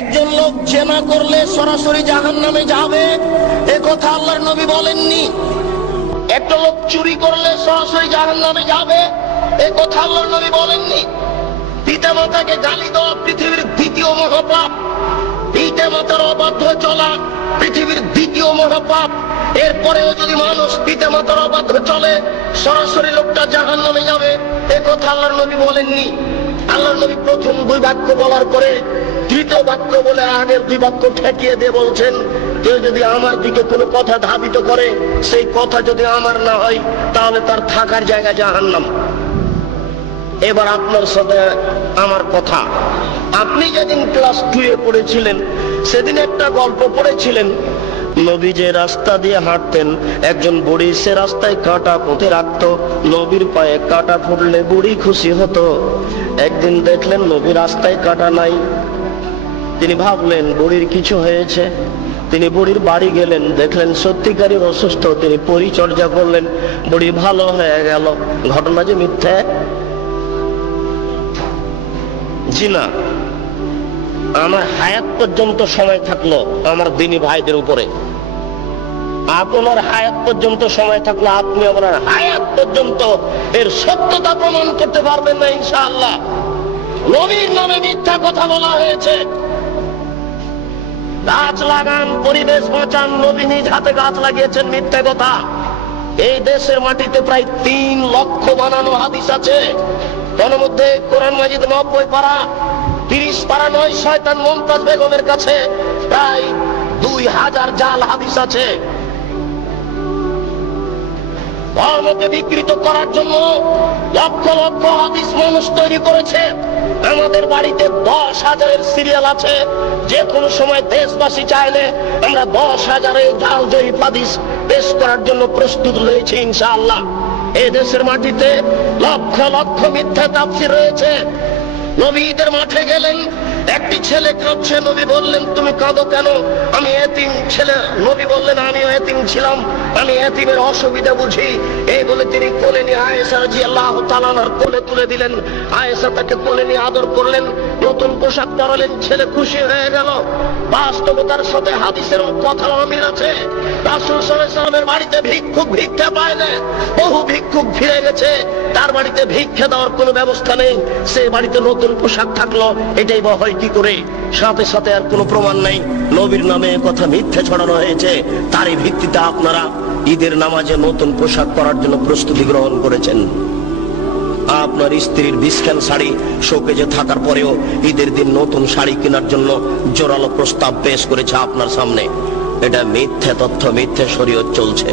একজন লোক জেনা করলে সরাসরি জাহান্নামে যাবে, এ কথা আল্লাহর নবী বলেননি। একটা লোক চুরি করলে সরাসরি জাহান্নামে যাবে, এ কথা আল্লাহর নবী বলেননি। পিতা মাতাকে গালি দেওয়া পৃথিবীর দ্বিতীয় মহাপাপ। পিতা মাতার অবাধ্য চলা পৃথিবীর দ্বিতীয় মহাপাপ। এরপরেও যদি মানুষ পিতা মাতার অবাধ্য চলে, সরাসরি লোকটা জাহান্নামে যাবে, এ কথা আল্লাহর নবী বলেননি। আল্লাহর নবী প্রথম দুই বাক্য বলার পরে তৃতীয় বাক্য বলে আগের দুই বাক্য ঠেকিয়ে দিয়ে বলছেন, কেউ যদি আমার দিকে কোনো কথা ধাবিত করে, সেই কথা যদি আমার না হয়, তাহলে তার থাকার জায়গা জাহান্নাম। এবার আপনার সাথে আমার কথা, আপনি যেদিন ক্লাস 2 এ পড়েছিলেন, সেদিন একটা গল্প পড়েছিলেন। নবী যে রাস্তা দিয়ে হাঁটতেন, একজন বুড়ি সে রাস্তায় কাঁটা পুঁতে রাখতো। নবীর পায়ে কাঁটা ফুটলে বুড়ি খুশি হতো। একদিন দেখলেন নবী রাস্তায় কাঁটা নাই। তিনি ভাবলেন বুড়ির কিছু হয়েছে। তিনি বুড়ির বাড়ি গেলেন, দেখলেন সত্যিকারই অসুস্থ। তিনি পরিচর্যা করলেন, বুড়ি ভালো হয়ে গেল। ঘটনা যে মিথ্যে? জি না। আমার হায়াত পর্যন্ত সময় থাকলো আমার দিনী ভাইদের উপরে। আপনার হায়াত পর্যন্ত সময় থাকলো আপনি আপনার হায়াত পর্যন্ত এর সত্যতা প্রমাণ করতে পারবেন না ইনশাআল্লাহ। নবীর নামে মিথ্যা কথা বলা হয়েছে। গাছ লাগান, পরিবেশ বাঁচান, নবী নিজ হাতে গাছ লাগিয়েছেন, মিথ্যা কথা। এই দেশের মাটিতে প্রায় 3 লক্ষ বানানো হাদিস আছে। তার মধ্যে কোরআন মাজিদ 90 পারা, 30 পারা নয় শয়তান মুমতাজ বেগমের কাছে প্রায় 2000 জাল হাদিস আছে। ধর্মকে বিকৃত করার জন্য লক্ষ লক্ষ হাদিস মানুষ তৈরি করেছে। আমাদের বাড়িতে 10,000-এর সিরিয়াল আছে। যে কোনো সময় দেশবাসী চাইলে আমরা 10,000-এর জাল জয়ী হাদিস পেশ করার জন্য প্রস্তুত রয়েছে ইনশাআল্লাহ। এই দেশের মাটিতে লক্ষ লক্ষ মিথ্যা তাফসীর রয়েছে। নবী ঈদের মাঠে গেলেন, একটি ছেলে কাঁদছে। নবী বললেন, তুমি কাঁদো কেন? আমি এতিম ছেলে। নবী বললেন, আমিও এতিম ছিলাম, আমি এতিমের অসুবিধা বুঝি। এই বলে তিনি কোলে নিয়ে আয়েশা রাদিয়াল্লাহু তাআলা আনহার কোলে তুলে দিলেন। আয়েশা তাকে কোলে নিয়ে আদর করলেন, নতুন পোশাক পরালেন। ছেলে খুশি হয়ে গেল। বাস্তবতার সাথে হাদিসের কথা অমিল আছে। রাসূল সাল্লাল্লাহু আলাইহি ওয়াসাল্লামের বাড়িতে ভিক্ষুক ভিক্ষা পায় না। বহু ভিক্ষুক ফিরে গেছে, তার বাড়িতে ভিক্ষা দেওয়ার কোনো ব্যবস্থা নেই। সে বাড়িতে নতুন পোশাক থাকলো, এটাই বা হয় কি করে? সাথে সাথে আর কোনো প্রমাণ নেই। নবীর নামে কথা মিথ্যা ছড়ানো হয়েছে। তারই ভিত্তিতে আপনারা ঈদের নামাজে নতুন পোশাক পরার জন্য প্রস্তুতি গ্রহণ করেছেন। আপনার স্ত্রীর 20 খান শাড়ি শোকেজে থাকার পরেও ঈদের দিন নতুন শাড়ি কেনার জন্য জোরালো প্রস্তাব পেশ করেছে আপনার সামনে। এটা মিথ্যা তথ্য, মিথ্যা শরীয়ত চলছে।